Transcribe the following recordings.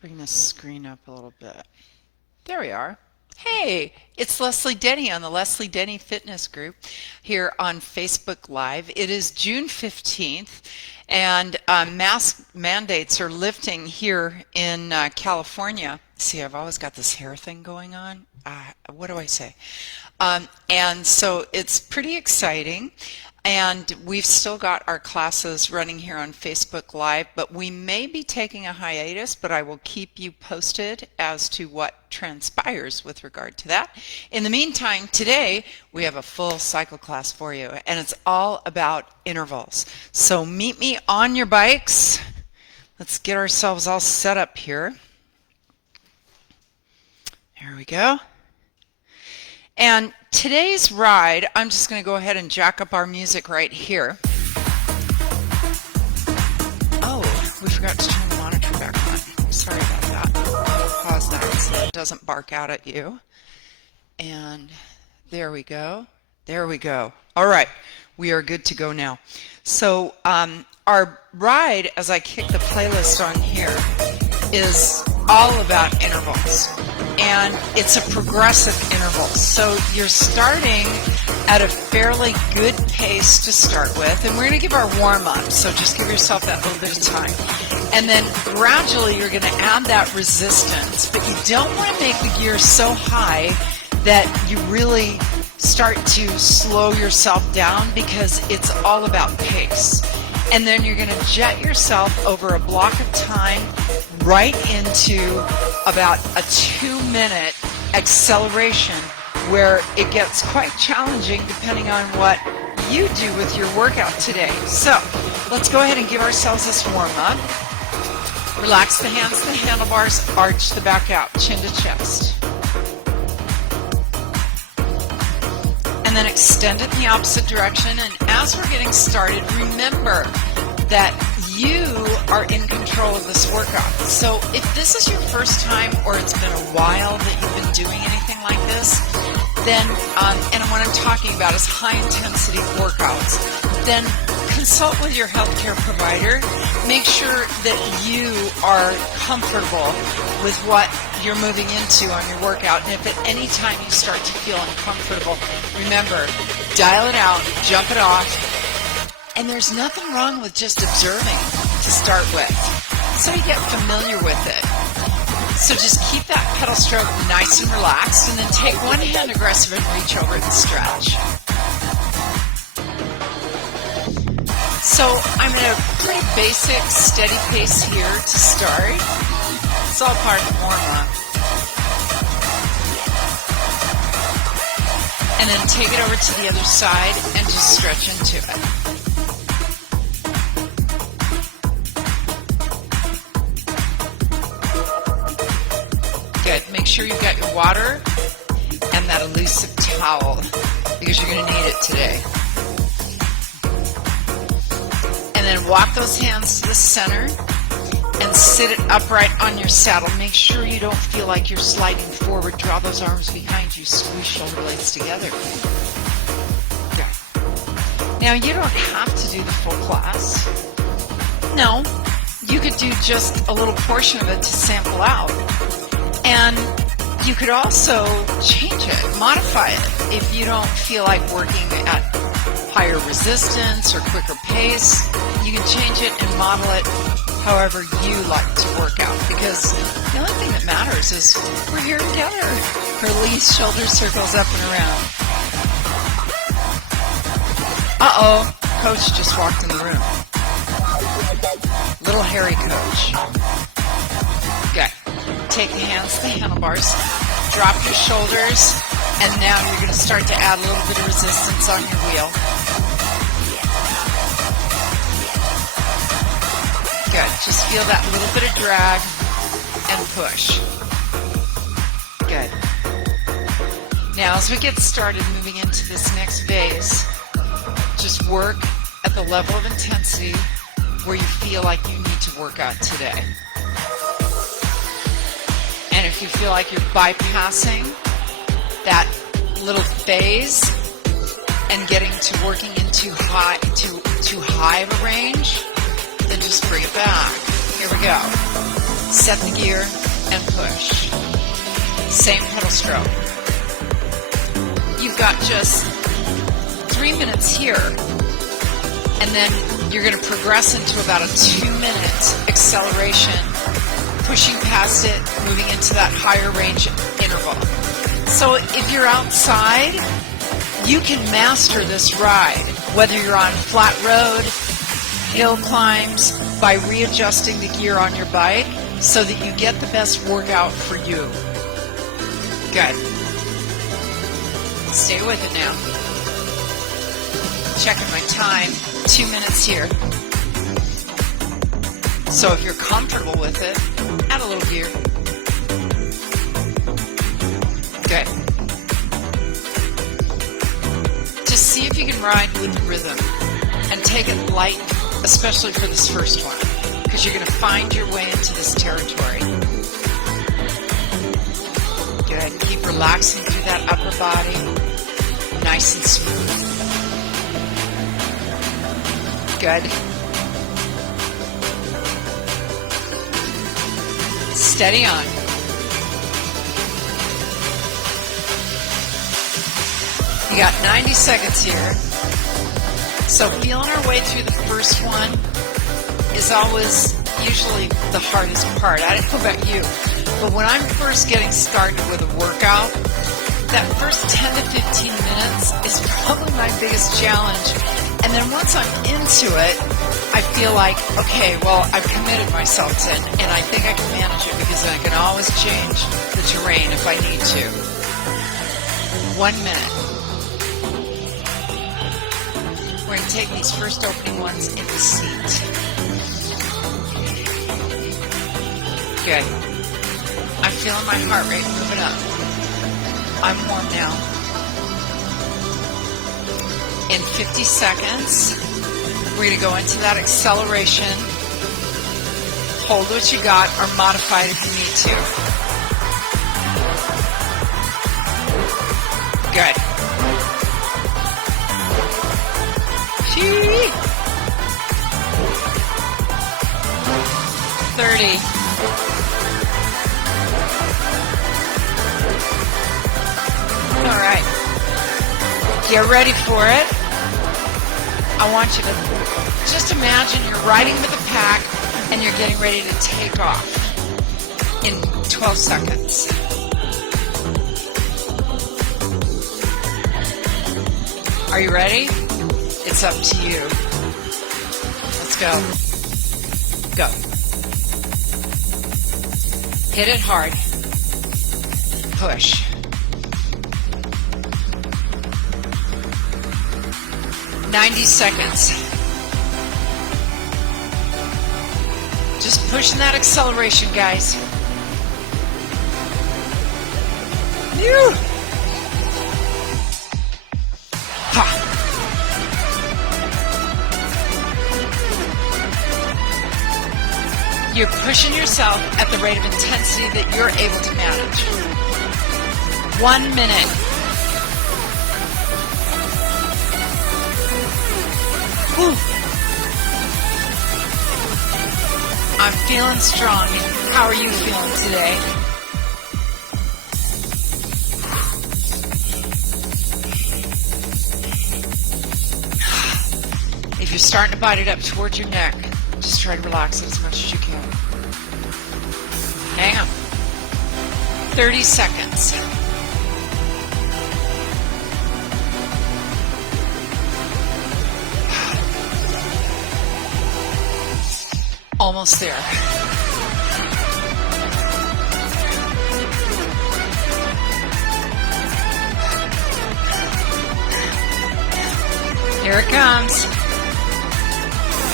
bring this screen up a little bit. There we are. Hey, it's Leslie Denny on the Leslie Denny Fitness Group here on Facebook Live. It is June 15th, and mask mandates are lifting here in California. See, I've always got this hair thing going on. What do I say? And so it's pretty exciting. And we've still got our classes running here on Facebook Live, but we may be taking a hiatus, but I will keep you posted as to what transpires with regard to that. In the meantime, today we have a full cycle class for you, and it's all about intervals. So meet me on your bikes. Let's get ourselves all set up here. There we go. And today's ride, I'm just going to go ahead and jack up our music right here. Oh, we forgot to turn the monitor back on. Sorry about that. Pause that so it doesn't bark out at you. And there we go. There we go. All right, we are good to go now. So our ride, as I kick the playlist on here, is all about intervals. And it's a progressive interval. So you're starting at a fairly good pace to start with, and we're going to give our warm-up, so just give yourself that little bit of time. And then gradually you're going to add that resistance, but you don't want to make the gear so high that you really start to slow yourself down, because it's all about pace. And then you're going to jet yourself over a block of time right into about a 2-minute acceleration, where it gets quite challenging depending on what you do with your workout today. So let's go ahead and give ourselves this warm-up. Relax the hands to the handlebars, arch the back out, chin to chest. And then extend it in the opposite direction. And as we're getting started, remember that you are in control of this workout. So if this is your first time, or it's been a while that you've been doing anything like this, then, and what I'm talking about is high intensity workouts, then consult with your healthcare provider. Make sure that you are comfortable with what you're moving into on your workout. And if at any time you start to feel uncomfortable, remember, dial it out, jump it off. And there's nothing wrong with just observing to start with, so you get familiar with it. So just keep that pedal stroke nice and relaxed, and then take one hand aggressive and reach over and stretch. So I'm at a pretty basic, steady pace here to start. It's all part of the warm-up. And then take it over to the other side and just stretch into it. Good. Make sure you've got your water and that elusive towel, because you're going to need it today. And then walk those hands to the center and sit it upright on your saddle. Make sure you don't feel like you're sliding forward. Draw those arms behind you. Squeeze shoulder blades together. Good. Now, you don't have to do the full class. No, you could do just a little portion of it to sample out. And you could also change it, modify it. If you don't feel like working at higher resistance or quicker pace, you can change it and model it however you like to work out. Because the only thing that matters is we're here together. Release shoulder circles up and around. Uh-oh, coach just walked in the room. Little hairy coach. Okay. Take the hands to the handlebars, drop your shoulders, and now you're going to start to add a little bit of resistance on your wheel. Good. Just feel that little bit of drag and push. Good. Now, as we get started moving into this next phase, just work at the level of intensity where you feel like you need to work out today. And if you feel like you're bypassing that little phase and getting to working in too high of a range, then just bring it back. Here we go. set the gear, and push. Same pedal stroke. You've got just 3 minutes here, and then you're going to progress into about a 2-minute acceleration, pushing past it, moving into that higher range interval. So if you're outside, you can master this ride, whether you're on flat road, hill climbs, by readjusting the gear on your bike so that you get the best workout for you. Good. Stay with it now. Checking my time, 2 minutes here. So if you're comfortable with it, add a little gear. Good. Just see if you can ride with the rhythm and take it light, especially for this first one, because you're going to find your way into this territory. Good. Keep relaxing through that upper body, nice and smooth. Good. Steady on. You got 90 seconds here. So feeling our way through the first one is always usually the hardest part. I don't know about you, but when I'm first getting started with a workout, that first 10 to 15 minutes is probably my biggest challenge. And then once I'm into it, I feel like, okay, well, I've committed myself to it, and I think I can manage it because I can always change the terrain if I need to. 1 minute. We're going to take these first opening ones in the seat. Good. I'm feeling my heart rate moving up. I'm warm now. In 50 seconds, we're going to go into that acceleration. Hold what you got or modify it if you need to. Good. 30. All right. Get ready for it. I want you to just imagine you're riding with a pack and you're getting ready to take off in 12 seconds. Are you ready? It's up to you. Let's go. Go. Hit it hard. Push. 90 seconds. Just pushing that acceleration, guys. Phew. Ha. You're pushing yourself at the rate of intensity that you're able to manage. 1 minute. Whew. I'm feeling strong. How are you feeling today? If you're starting to bite it up towards your neck, just try to relax it as much as you can. Hang on. 30 seconds. Almost there. Here it comes.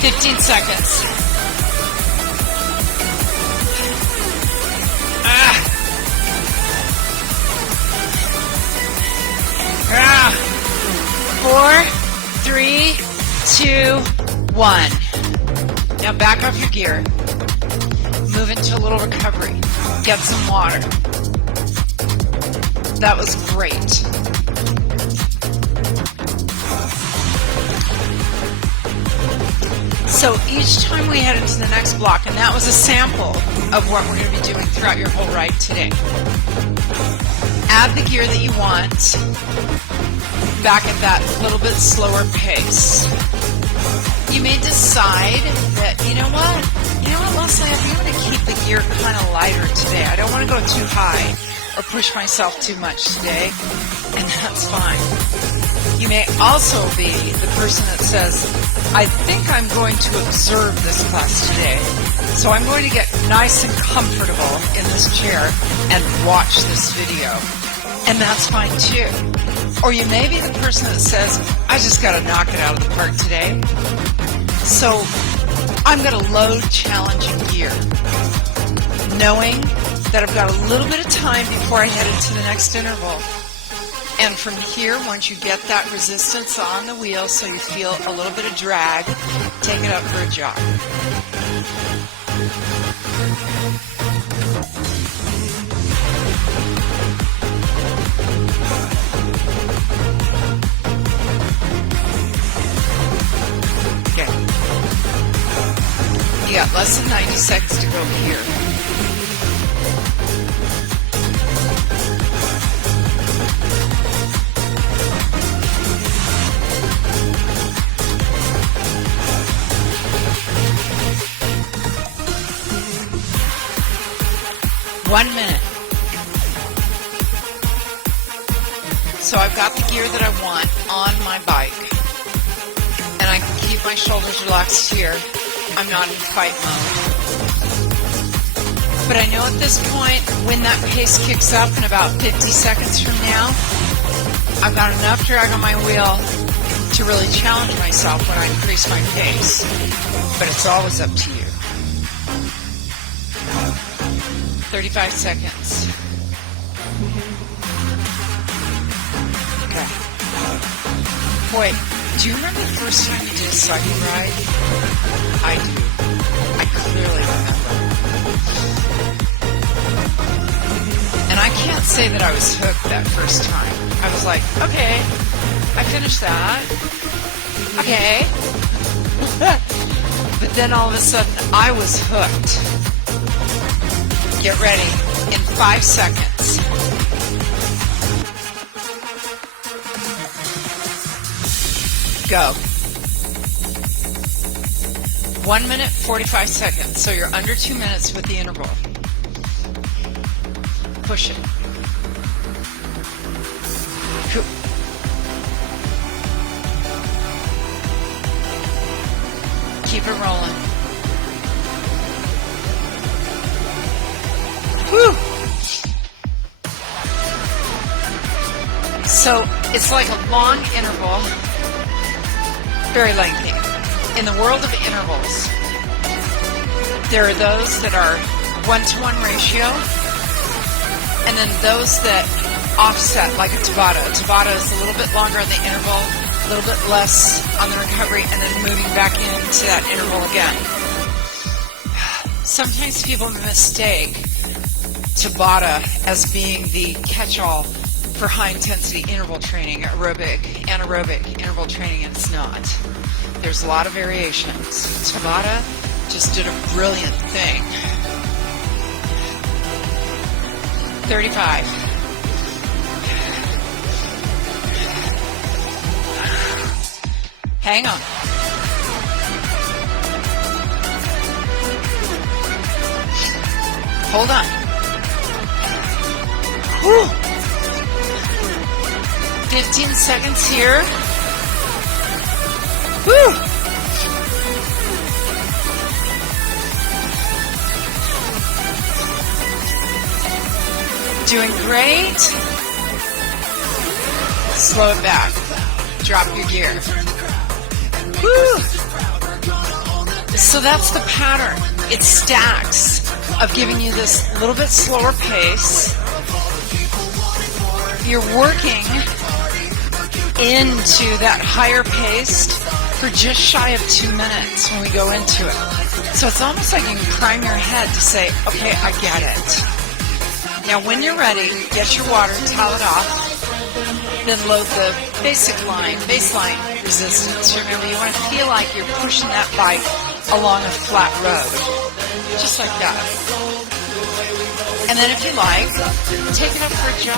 15 seconds. Ah. Ah. 4, 3, 2, 1. Now back off your gear. Move into a little recovery. Get some water. That was great. So each time we head into the next block, and that was a sample, of what we're going to be doing throughout your whole ride today. Add the gear that you want back at that little bit slower pace. You may decide that, you know what, Leslie, I think I'm going to keep the gear kind of lighter today. I don't want to go too high or push myself too much today, and that's fine. You may also be the person that says, I think I'm going to observe this class today, so I'm going to get nice and comfortable in this chair and watch this video. And that's fine too. Or you may be the person that says, I just got to knock it out of the park today, so I'm going to load challenging gear, knowing that I've got a little bit of time before I head into the next interval. And from here, once you get that resistance on the wheel so you feel a little bit of drag, take it up for a jog. Okay. You got less than 90 seconds to go here. One minute. So I've got the gear that I want on my bike, and I can keep my shoulders relaxed here. I'm not in fight mode. But I know at this point, when that pace kicks up in about 50 seconds from now, I've got enough drag on my wheel to really challenge myself when I increase my pace. But it's always up to you. 35 seconds. Okay. Boy, do you remember the first time you did a cycle ride? I do. I clearly remember. And I can't say that I was hooked that first time. I was like, okay, I finished that. Okay. But then all of a sudden, I was hooked. Get ready in 5 seconds. Go. 1 minute, 45 seconds. So you're under 2 minutes with the interval. Push it. Keep it rolling. Whew. So it's like a long interval, very lengthy. In the world of intervals, there are those that are 1-to-1 ratio, and then those that offset like a Tabata. A Tabata is a little bit longer on the interval, a little bit less on the recovery, and then moving back into that interval again. Sometimes people mistake Tabata as being the catch-all for high-intensity interval training, anaerobic interval training, and it's not. There's a lot of variations. Tabata just did a brilliant thing. 35. Hang on. Hold on. Whew. 15 seconds here. Whew. Doing great. Slow it back. Drop your gear. Whew. So that's the pattern. It stacks of giving you this little bit slower pace. You're working into that higher pace for just shy of 2 minutes when we go into it. So it's almost like you can prime your head to say, okay, I get it. Now when you're ready, get your water, towel it off, then load the baseline resistance. Remember, you want to feel like you're pushing that bike along a flat road. Just like that. then if you like, take it up for a jog.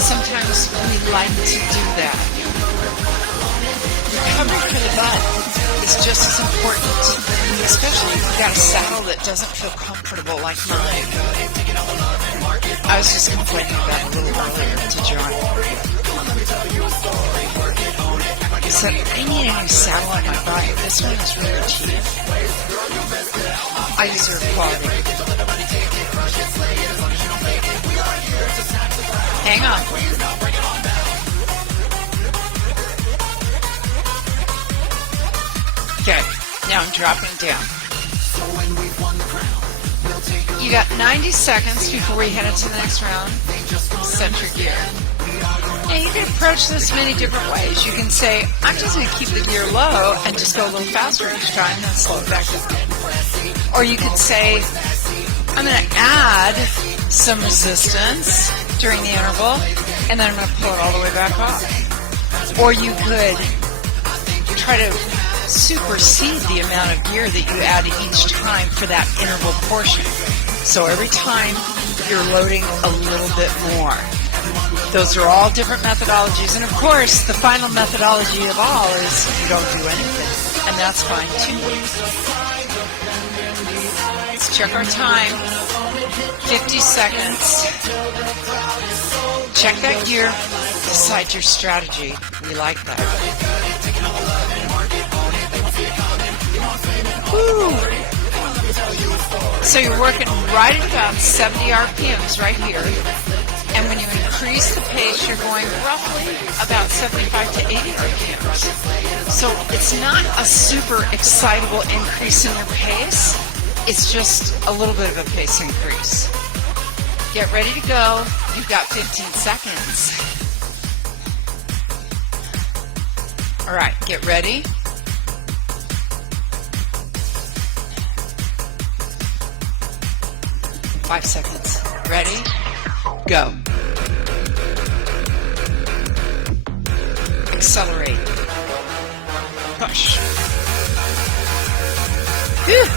Sometimes we like to do that. Recovery for the butt is just as important, especially if you've got a saddle that doesn't feel comfortable like mine. I was just complaining about it a little earlier to John. I said, I need a new saddle on my bike. This one is really cheap. I deserve quality. Hang on. Okay, now I'm dropping down. You got 90 seconds before we head into the next round. Set your gear. Now you can approach this many different ways. You can say, I'm just going to keep the gear low and just go a little faster each time and then slow it back down. Or you could say, I'm going to add some resistance during the interval and then I'm going to pull it all the way back off. Or you could try to supersede the amount of gear that you add each time for that interval portion. So every time you're loading a little bit more. Those are all different methodologies. And of course, the final methodology of all is you don't do anything. And that's fine too. Let's check our time. 50 seconds. Check that gear. Decide your strategy. We like that. Woo! So you're working right at about 70 RPMs right here. And when you increase the pace, you're going roughly about 75 to 80 RPMs. So it's not a super excitable increase in your pace. It's just a little bit of a pace increase. Get ready to go. You've got 15 seconds. All right, get ready. Five seconds. Ready? Go. Accelerate. Push. Whew.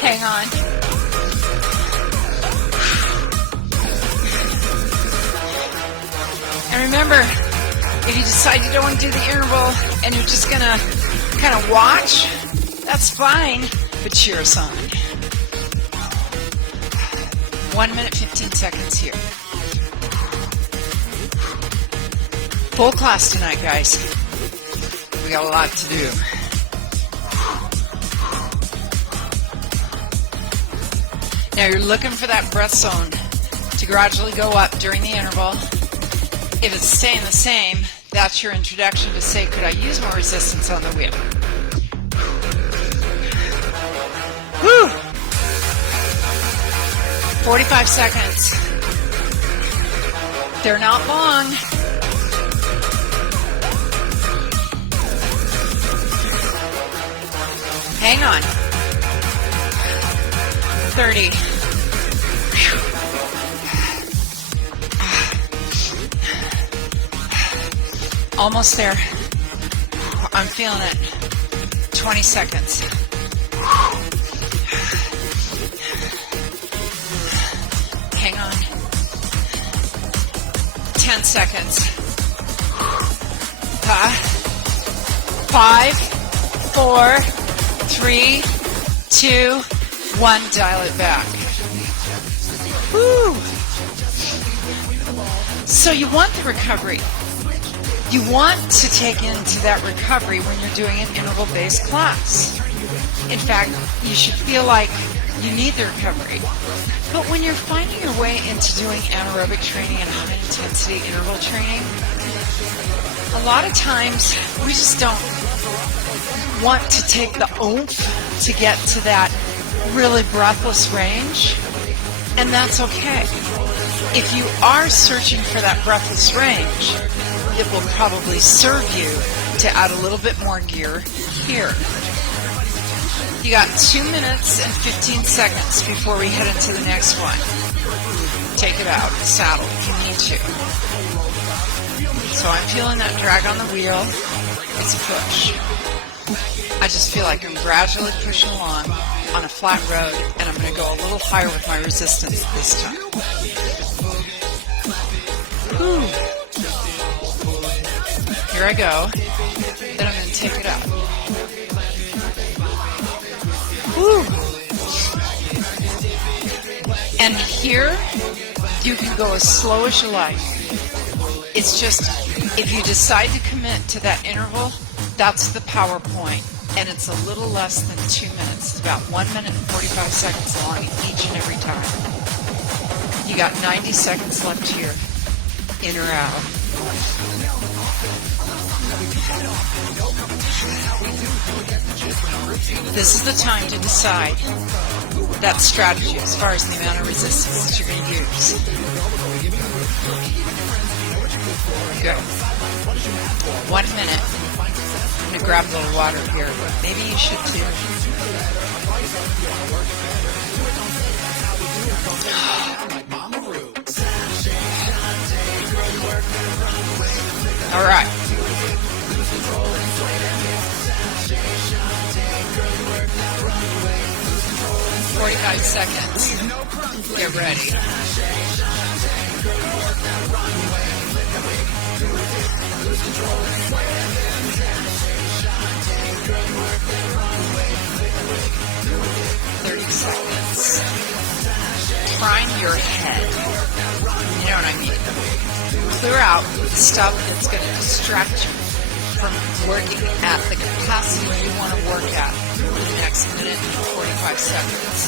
Hang on. And remember, if you decide you don't want to do the interval and you're just going to kind of watch, that's fine, but cheer us on. 1 minute, 15 seconds here. Full class tonight, guys. We got a lot to do. Now you're looking for that breath zone to gradually go up during the interval. If it's staying the same, that's your introduction to say, could I use more resistance on the wheel? Woo! 45 seconds. They're not long. Hang on. 30. Almost there. I'm feeling it. 20 seconds. Hang on. 10 seconds. 5, 4, 3, 2, 1. Dial it back. Woo! So you want the recovery. You want to take into that recovery when you're doing an interval-based class. In fact, you should feel like you need the recovery. But when you're finding your way into doing anaerobic training and high-intensity interval training, a lot of times we just don't want to take the oomph to get to that really breathless range, and that's okay. If you are searching for that breathless range, it will probably serve you to add a little bit more gear here. You got 2 minutes and 15 seconds before we head into the next one. Take it out, saddle if you need to. So I'm feeling that drag on the wheel. It's a push. I just feel like I'm gradually pushing along. on a flat road, and I'm going to go a little higher with my resistance this time. Whew. Here I go. Then I'm going to take it up. Whew. And here, you can go as slow as you like. It's just, if you decide to commit to that interval, that's the power point. And it's a little less than 2 minutes. It's about 1 minute and 45 seconds long each and every time. You got 90 seconds left here, in or out. This is the time to decide that strategy as far as the amount of resistance that you're going to use. Good. 1 minute. I'm going to grab a little water here. Maybe you should too. All right. "45 seconds. Get ready." "30 seconds. Prime your head. You know what I mean? Clear out stuff that's going to distract you from working at the capacity you want to work at for the next minute and 45 seconds.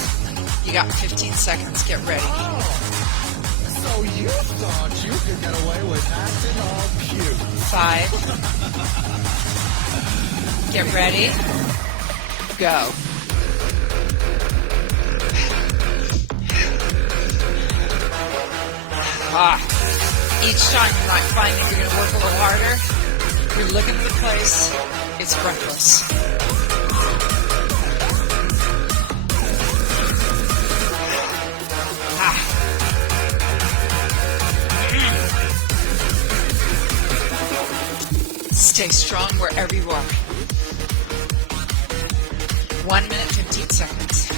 You got 15 seconds. Get ready. So you thought you could get away with acting all cute. 5. Get ready. Go. Each time you might find that you're going to work a little harder. You're looking at the place. It's breathless. Stay strong wherever you are. 1 minute, 15 seconds.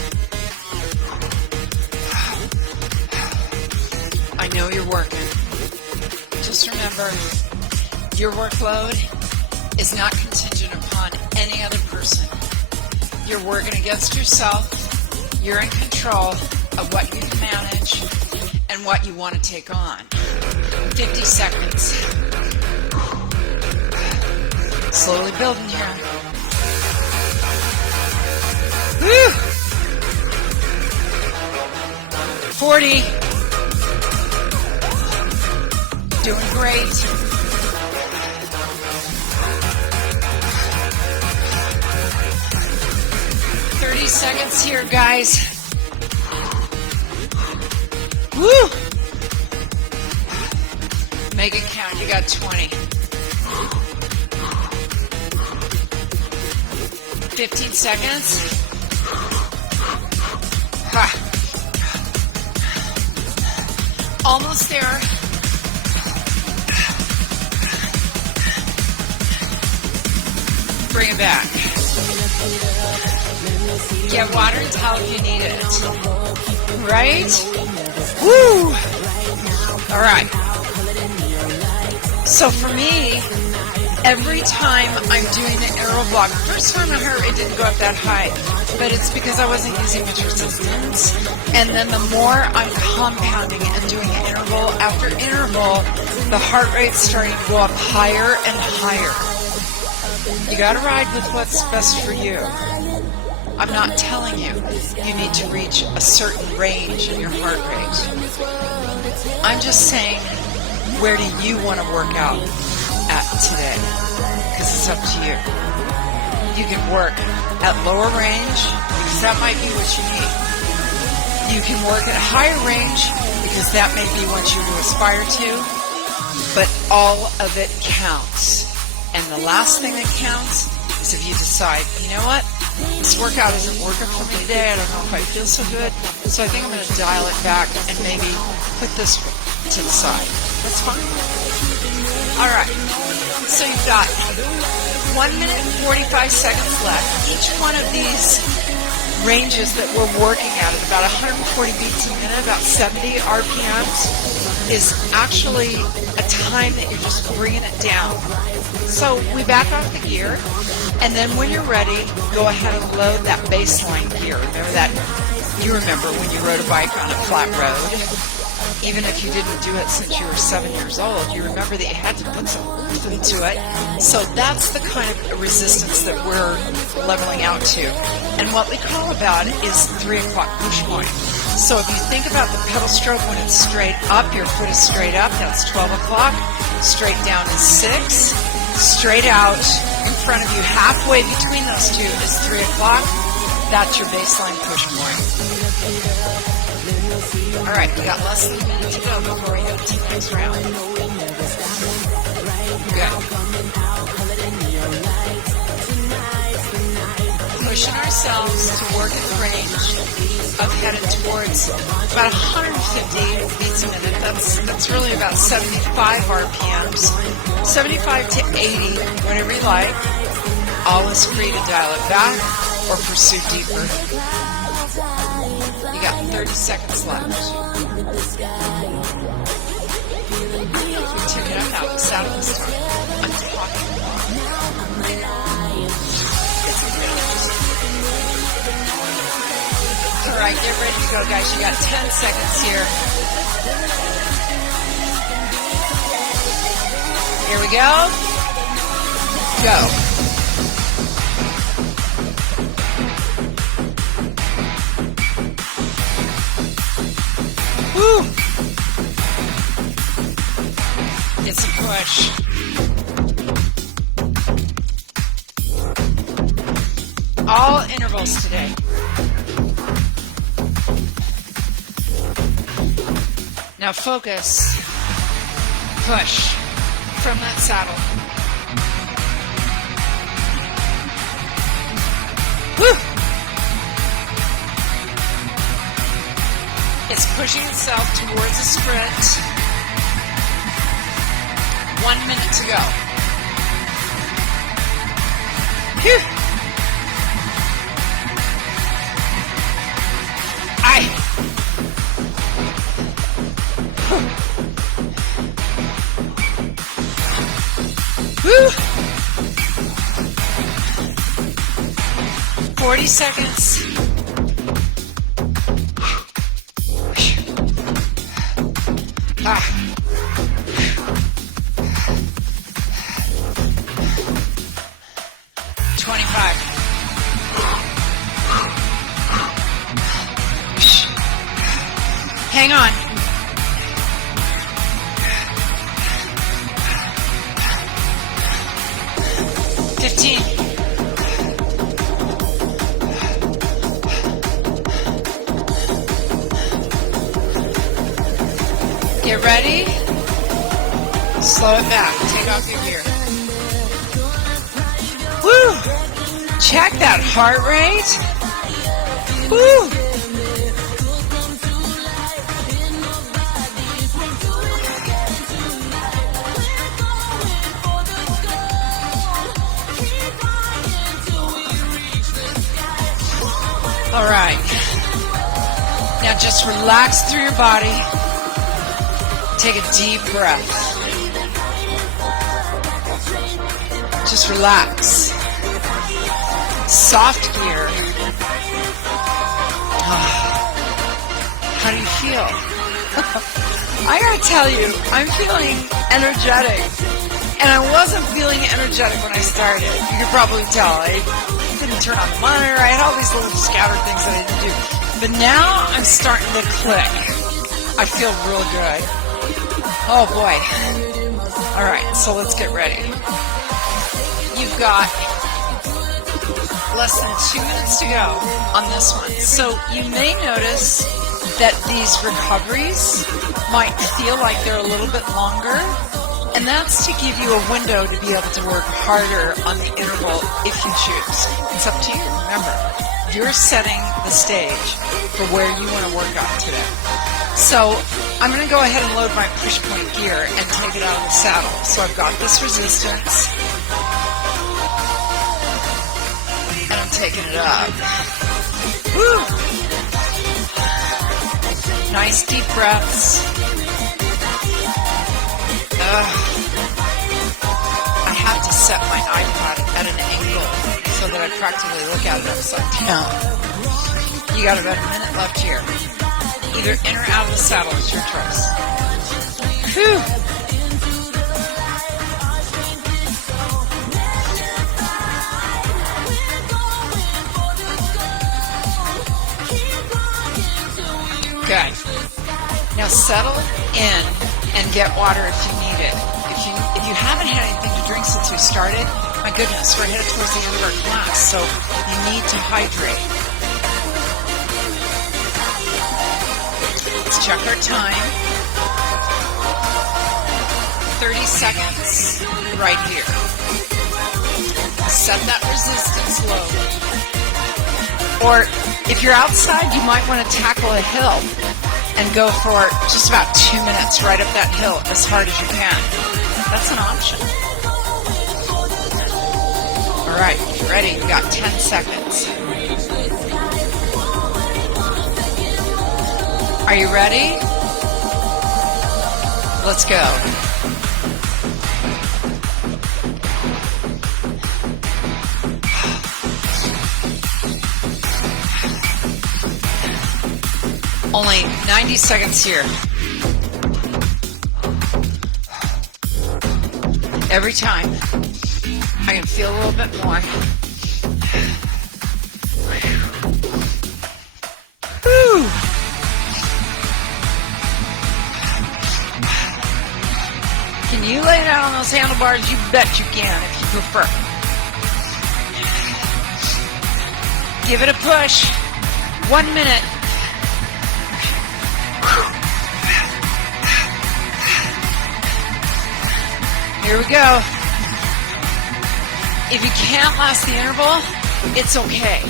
I know you're working. Just remember, your workload is not contingent upon any other person. You're working against yourself. You're in control of what you can manage and what you want to take on. 50 seconds. Slowly building here. Woo! 40. Doing great. 30 seconds here, guys. Woo! Make it count. You got 20. 15 seconds. Almost there. Bring it back. Get water and towel if you need it. Right? Woo! All right. So for me, every time I'm doing the interval block, the first time I heard it didn't go up that high, but it's because I wasn't using much resistance. And then the more I'm compounding and doing interval after interval, the heart rate's starting to go up higher and higher. You gotta ride with what's best for you. I'm not telling you need to reach a certain range in your heart rate. I'm just saying, where do you want to work out at today? Because it's up to you. You can work at lower range because that might be what you need. You can work at higher range because that may be what you aspire to. But all of it counts. And the last thing that counts is if you decide, you know what? This workout isn't working for me today. I don't know if I feel so good. So I think I'm going to dial it back and maybe put this to the side. That's fine. All right. So you've got 1 minute and 45 seconds left. Each one of these ranges that we're working at about 140 beats a minute, about 70 RPMs, is actually a time that you're just bringing it down. So we back off the gear, and then when you're ready, go ahead and load that baseline gear. Remember that? You remember when you rode a bike on a flat road? Even if you didn't do it since you were 7 years old, you remember that you had to put some oomph into it. So that's the kind of resistance that we're leveling out to. And what we call about is 3 o'clock push point. So if you think about the pedal stroke when it's straight up, your foot is straight up, that's 12 o'clock. Straight down is 6. Straight out in front of you, halfway between those two, is 3 o'clock. That's your baseline push point. All right, we got less than a minute to go before we go to the next round. Good. Pushing ourselves to work at the range of headed towards about 150 beats a minute. That's really about 75 RPMs. 75 to 80, whatever you like. Always free to dial it back or pursue deeper. You got 30 seconds left. Turn it up now. It's out of this time. I'm talking. All right, get ready to go, guys. You got 10 seconds here. Here we go. Go. Woo! It's a push. All intervals today. Now focus. Push from that saddle. Woo! It's pushing itself towards a sprint. 1 minute to go. Phew! Woo! 40 seconds. Ah. 25. Hang on. 15. Get ready. Slow it back. Take off your gear. Woo! Check that heart rate. Woo! All right. Now just relax through your body. Take a deep breath. Just relax. Soft gear. How do you feel? I gotta tell you, I'm feeling energetic. And I wasn't feeling energetic when I started. You could probably tell. I didn't turn on the monitor. I had all these little scattered things that I didn't do. But now I'm starting to click. I feel real good. Oh boy. All right, so let's get ready. You've got less than 2 minutes to go on this one. So you may notice that these recoveries might feel like they're a little bit longer. And that's to give you a window to be able to work harder on the interval if you choose. It's up to you. Remember, you're setting the stage for where you want to work on today. So I'm going to go ahead and load my push point gear and take it out of the saddle. So I've got this resistance. And I'm taking it up. Woo! Nice deep breaths. I have to set my iPod at an angle so that I practically look at it upside down. You got about a minute left here. Either in or out of the saddle, it's your choice. Whew. Good. Now settle in and get water if you need it. If you haven't had anything to drink since we started, my goodness, we're headed towards the end of our class, so you need to hydrate. Let's check our time. 30 seconds right here. Set that resistance low. Or if you're outside, you might want to tackle a hill and go for just about 2 minutes right up that hill as hard as you can. That's an option. All right, you ready? You got 10 seconds. Are you ready? Let's go. Only 90 seconds here. Every time, I can feel a little bit more. Woo! Can you lay down on those handlebars? You bet you can if you prefer. Give it a push. 1 minute. Here we go. If you can't last the interval, it's okay.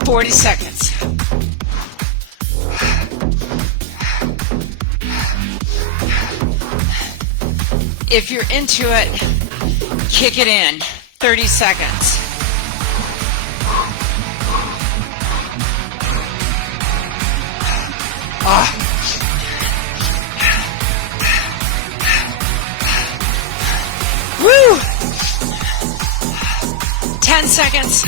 – 40 seconds. If you're into it, kick it in. 30 seconds. Woo! 10 seconds.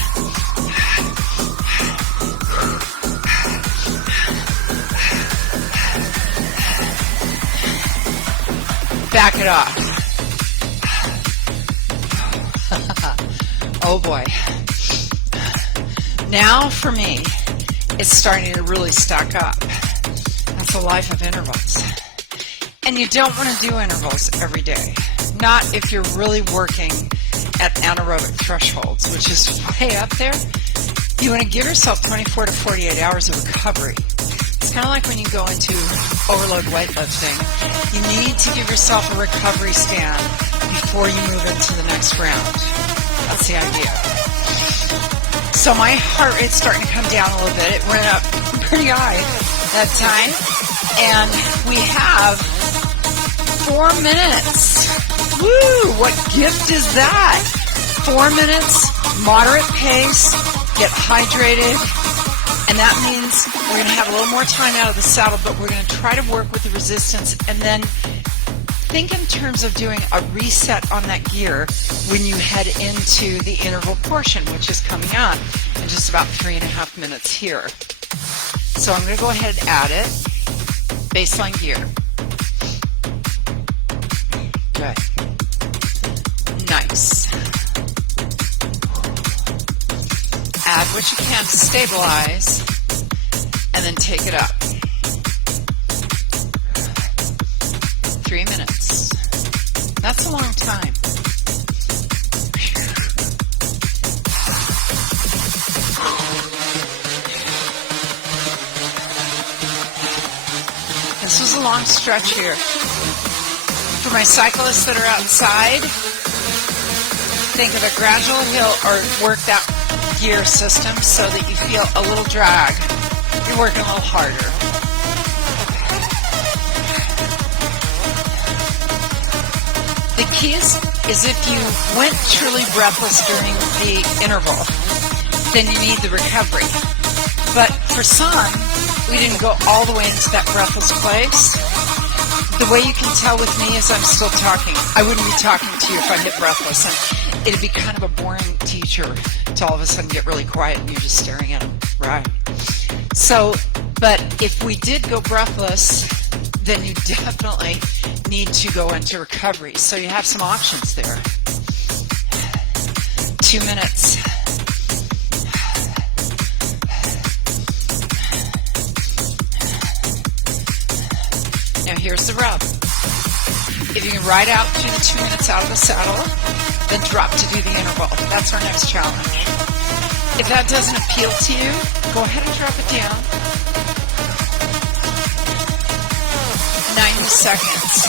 Back it off. Oh boy. Now for me, it's starting to really stack up. That's the life of intervals. And you don't want to do intervals every day. Not if you're really working at anaerobic thresholds, which is way up there. You want to give yourself 24 to 48 hours of recovery. It's kind of like when you go into overload weightlifting. You need to give yourself a recovery stand before you move into the next round. That's the idea. So my heart rate's starting to come down a little bit. It went up pretty high that time. And we have 4 minutes. Woo! What gift is that? 4 minutes, moderate pace, get hydrated. And that means we're going to have a little more time out of the saddle, but we're going to try to work with the resistance and then think in terms of doing a reset on that gear when you head into the interval portion, which is coming on in just about 3.5 minutes here. So I'm going to go ahead and add it. Baseline gear. Good. Nice. Add what you can to stabilize, and then take it up. 3 minutes. That's a long time. This was a long stretch here. For my cyclists that are outside, think of a gradual hill or work that gear system so that you feel a little drag. You're working a little harder. The key is if you went truly breathless during the interval, then you need the recovery. But for some, we didn't go all the way into that breathless place. The way you can tell with me is I'm still talking. I wouldn't be talking to you if I hit breathless. And it'd be kind of a boring teacher to all of a sudden get really quiet and you're just staring at him. Right. So, but if we did go breathless, then you definitely need to go into recovery. So you have some options there. 2 minutes. Now here's the rub. If you can ride out through the 2 minutes out of the saddle, then drop to do the interval. That's our next challenge. If that doesn't appeal to you, go ahead and drop it down. 90 seconds.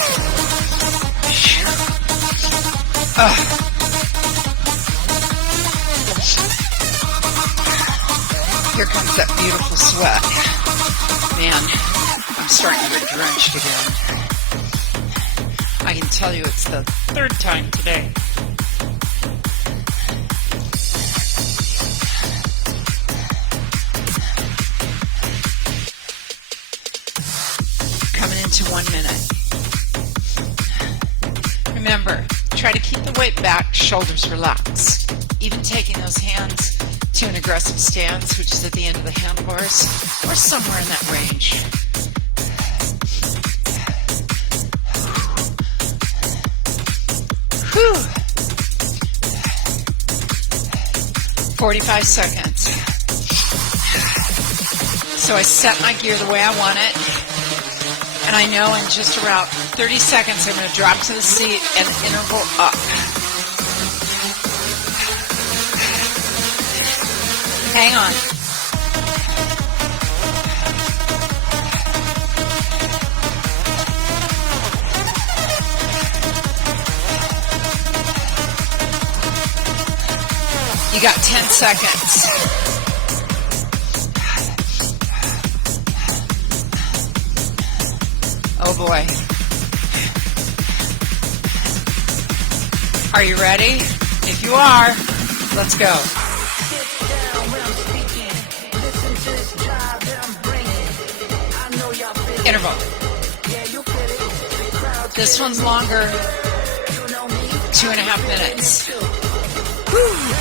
Here comes that beautiful sweat. Man, I'm starting to get drenched again. I can tell you it's the third time today. Coming into 1 minute. Remember, try to keep the weight back, shoulders relaxed. Even taking those hands to an aggressive stance, which is at the end of the handlebars, or somewhere in that range. Whew. 45 seconds. So I set my gear the way I want it. And I know in just around 30 seconds I'm going to drop to the seat and interval up. Hang on. You got 10 seconds. Oh boy. Are you ready? If you are, let's go. Interval. This one's longer. 2.5 minutes. Woo.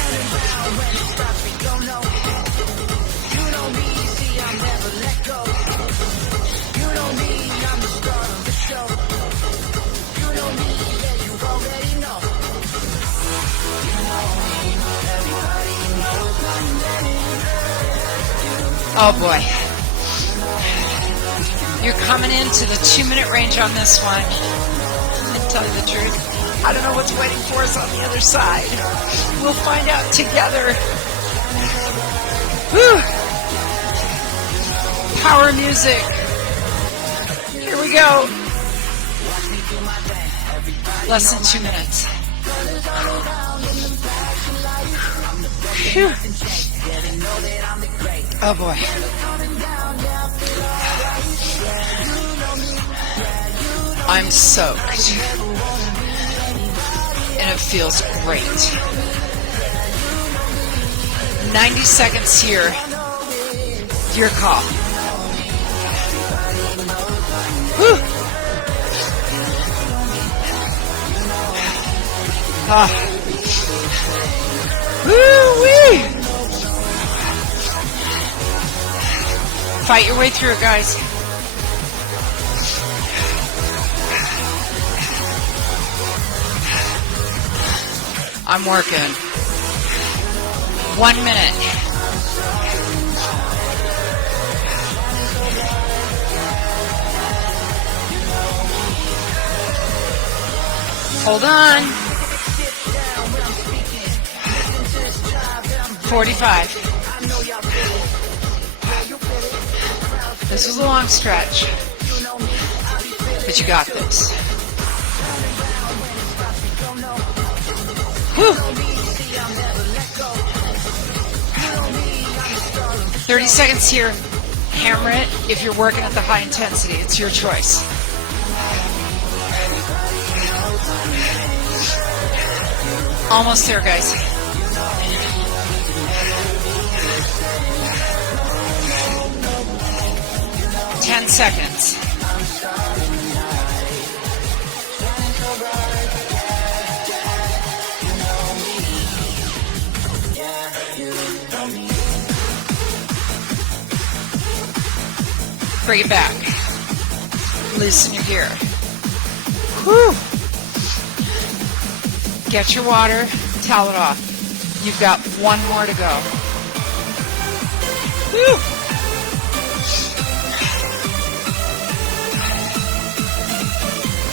Oh boy. You're coming into the 2-minute range on this one. And tell you the truth, I don't know what's waiting for us on the other side. We'll find out together. Whew. Power music. Here we go. Less than 2 minutes. Whew. Oh boy. I'm soaked. And it feels great. 90 seconds here. Your call. Whew. Ah. Woo-wee. Fight your way through it, guys. I'm working. 1 minute. Hold on. 45. This was a long stretch, but you got this. Whew. 30 seconds here. Hammer it if you're working at the high intensity. It's your choice. Almost there, guys. Ten seconds. Bring it back. Loosen your gear. Whew. Get your water, towel it off. You've got one more to go. Whew.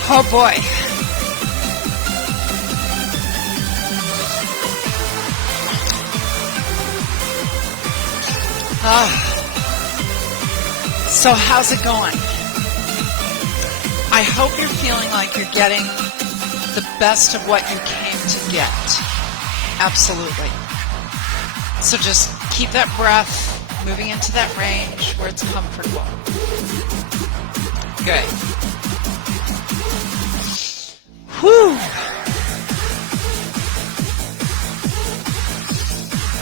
Oh boy. So how's it going? I hope you're feeling like you're getting the best of what you came to get. Absolutely. So just keep that breath moving into that range where it's comfortable. Good. Whew.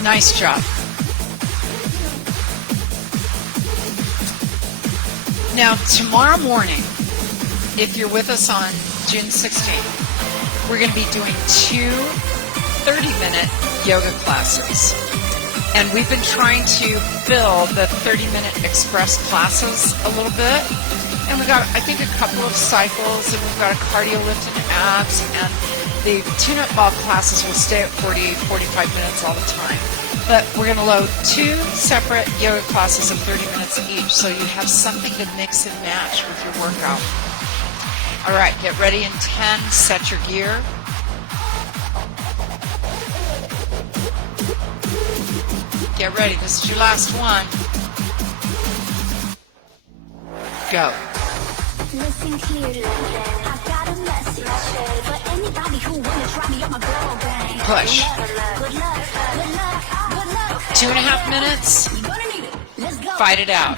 Nice job. Now, tomorrow morning, if you're with us on June 16th, we're going to be doing 2 30-minute yoga classes. And we've been trying to fill the 30-minute express classes a little bit. And we've got, I think, a couple of cycles, and we've got a cardio lift and abs, and the tune-up ball classes will stay at 40, 45 minutes all the time. But we're going to load 2 separate yoga classes of 30 minutes each, so you have something to mix and match with your workout. All right, get ready in 10, set your gear. Get ready, this is your last one. Go. Listen clearly, I've got a message for anybody who wanna try me on my girl gang. Push. Good luck, good luck, good luck. 2.5 minutes. You gonna need it. Let's go. Fight it out.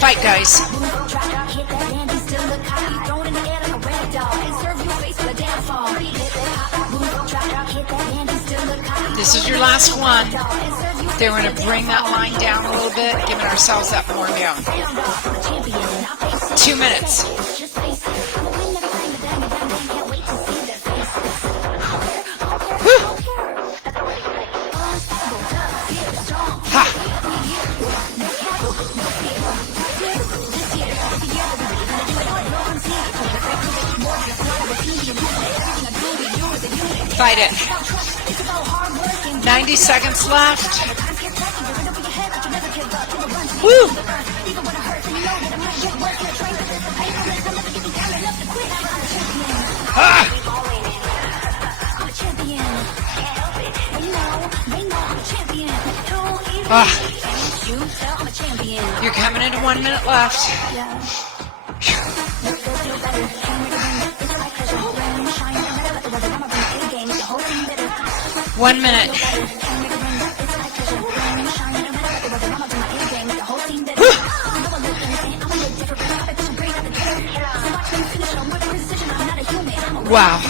Fight, guys. This is your last one. Then we're going to bring that line down a little bit, giving ourselves that warm down. 2 minutes. Whew. Ha. Fight it. 90 seconds left. Woo! Ah! Ah. You're coming into 1 minute left. 1 minute. Wow.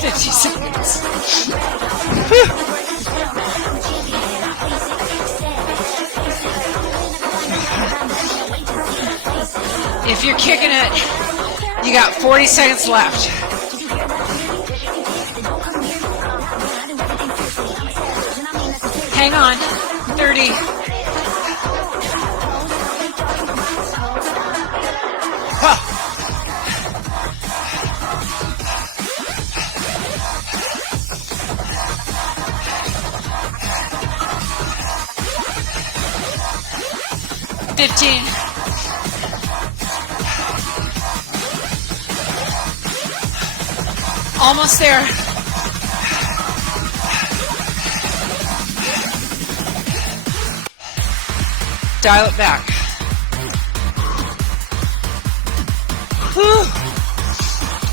$50. If you're kicking it, you got 40 seconds left. Hang on. 30. Huh. $15. Almost there. Dial it back. Whew.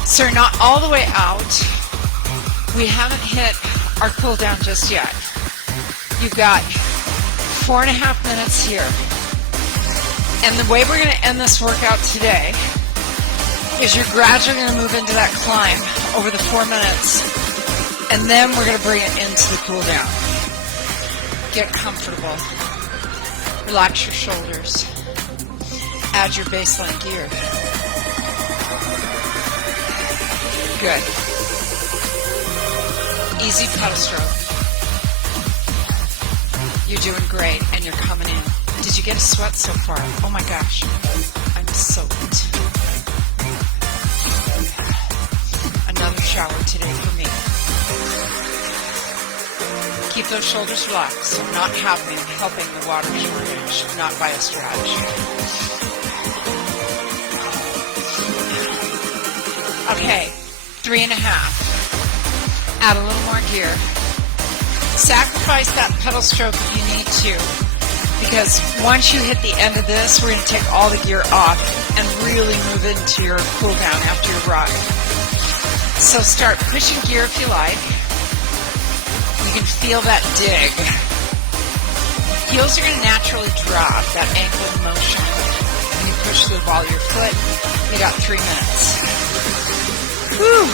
So we're not all the way out. We haven't hit our cool down just yet. You've got 4.5 minutes here. And the way we're going to end this workout today is you're gradually going to move into that climb over the 4 minutes. And then we're going to bring it into the cool down. Get comfortable. Relax your shoulders. Add your baseline gear. Good. Easy pedal stroke. You're doing great, and you're coming in. Did you get a sweat so far? Oh my gosh. I'm soaked. Another shower today for me. Keep those shoulders relaxed. Not helping the water shortage, not by a stretch. Okay, 3.5. Add a little more gear. Sacrifice that pedal stroke if you need to, because once you hit the end of this, we're going to take all the gear off and really move into your cool down after your ride. So start pushing gear if you like. You can feel that dig. Heels are going to naturally drop, that ankle in motion. When you push through the ball of your foot, you got 3 minutes. Woo!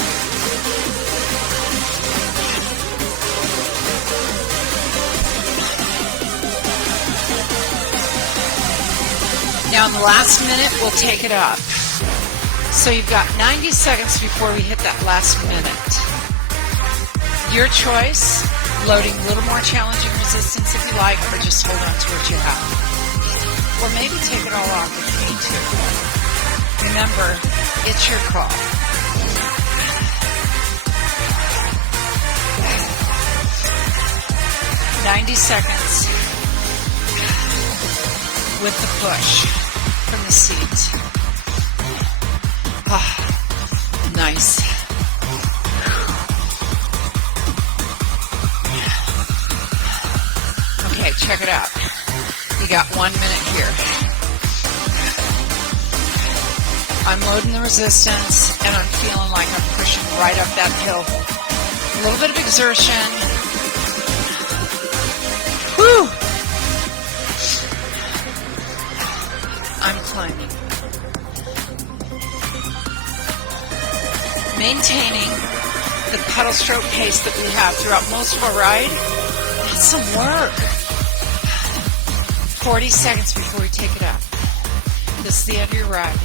Now in the last minute, we'll take it up. So you've got 90 seconds before we hit that last minute. Your choice, loading a little more challenging resistance if you like, or just hold on to what you have. Or maybe take it all off if you need to. Remember, it's your call. "90 seconds with the push from the seat." Ah, nice. Okay, check it out. You got 1 minute here. I'm loading the resistance, and I'm feeling like I'm pushing right up that hill. A little bit of exertion. Woo! I'm climbing. Maintaining the pedal stroke pace that we have throughout most of our ride, that's some work. 40 seconds before we take it up. This is the end of your ride.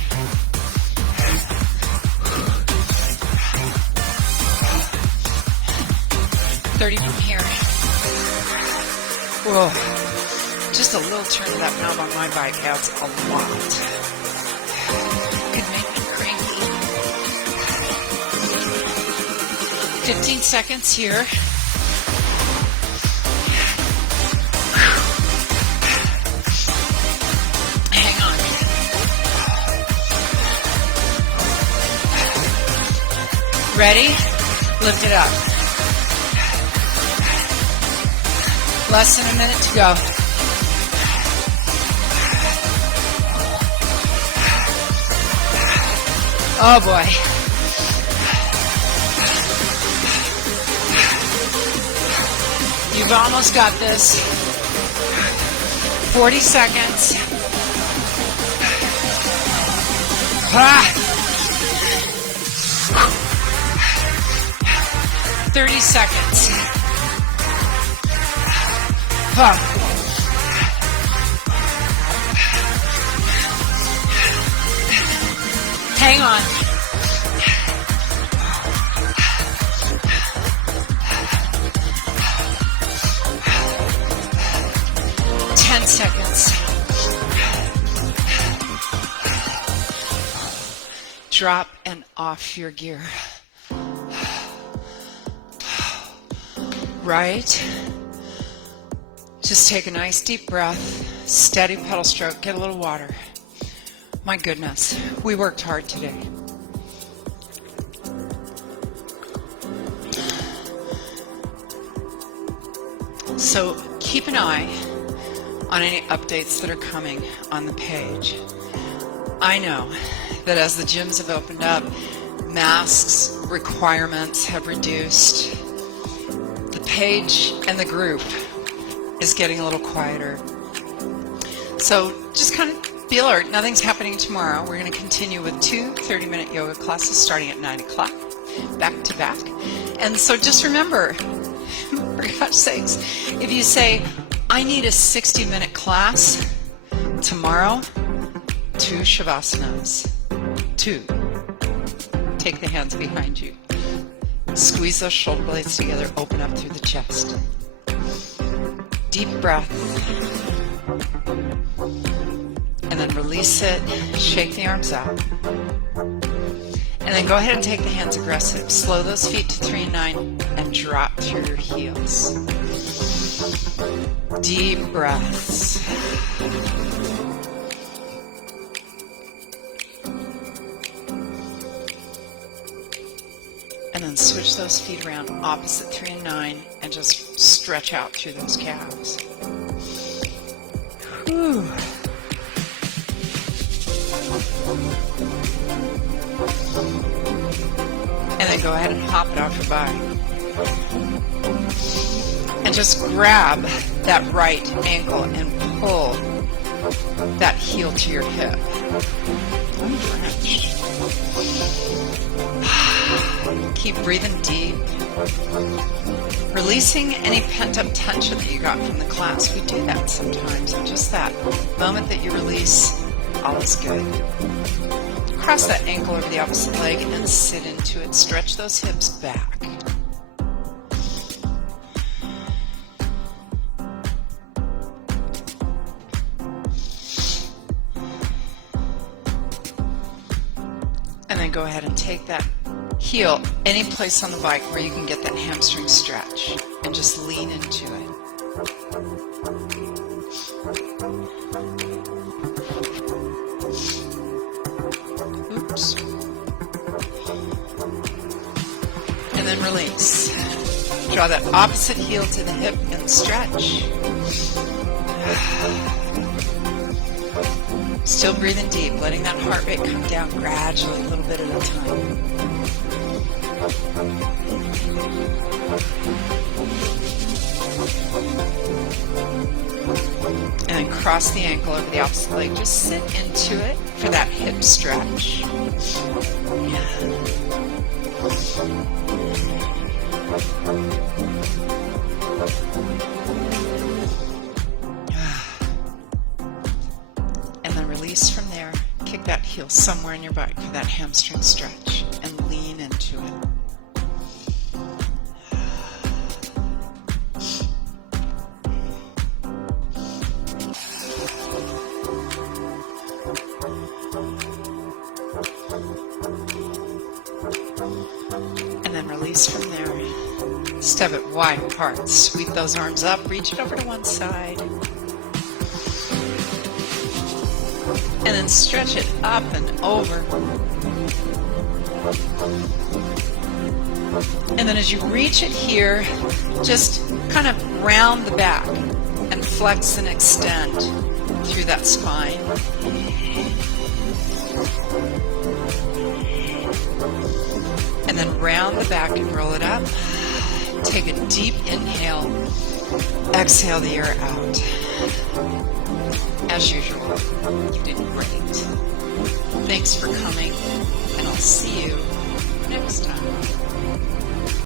"30 from here." Whoa. Just a little turn of that knob on my bike adds a lot. Could make me cranky. 15 seconds here. Hang on. Ready? Lift it up. Less than a minute to go. Oh boy. You've almost got this. 40 seconds. Ah. 30 seconds. Hang on. Seconds. Drop and off your gear. Right? Just take a nice deep breath, steady pedal stroke, get a little water. My goodness, we worked hard today. So keep an eye on any updates that are coming on the page. I know that as the gyms have opened up, masks requirements have reduced. The page and the group is getting a little quieter. So just kind of be alert. Nothing's happening tomorrow. We're going to continue with 2 30-minute yoga classes starting at 9 o'clock, back to back. And so just remember, for God's sakes, if you say, I need a 60-minute class tomorrow, 2 Shavasanas. 2. Take the hands behind you. Squeeze those shoulder blades together, open up through the chest. Deep breath. And then release it, shake the arms out. And then go ahead and take the hands aggressive. Slow those feet to 3 and 9 and drop through your heels. Deep breaths. And then switch those feet around opposite 3 and 9 and just stretch out through those calves. Whew. And then go ahead and hop it off your body. And just grab that right ankle and pull that heel to your hip. I'm drenched. Keep breathing deep. Releasing any pent-up tension that you got from the class. We do that sometimes. And just that moment that you release, all is good. Cross that ankle over the opposite leg and sit into it. Stretch those hips back. And then go ahead and take that heel any place on the bike where you can get that hamstring stretch and just lean into it. Oops. And then release. Draw that opposite heel to the hip and stretch. Still breathing deep, letting that heart rate come down gradually, a little bit at a time. And then cross the ankle over the opposite leg. Just sit into it for that hip stretch. And then release from there. Kick that heel somewhere in your bike for that hamstring stretch and lean into it. And then release from there. Step it wide apart. Sweep those arms up. Reach it over to one side. And then stretch it up and over. And then as you reach it here, just kind of round the back and flex and extend through that spine. And then round the back and roll it up. Take a deep inhale. Exhale the air out. As usual, you did great. Thanks for coming, and I'll see you next time.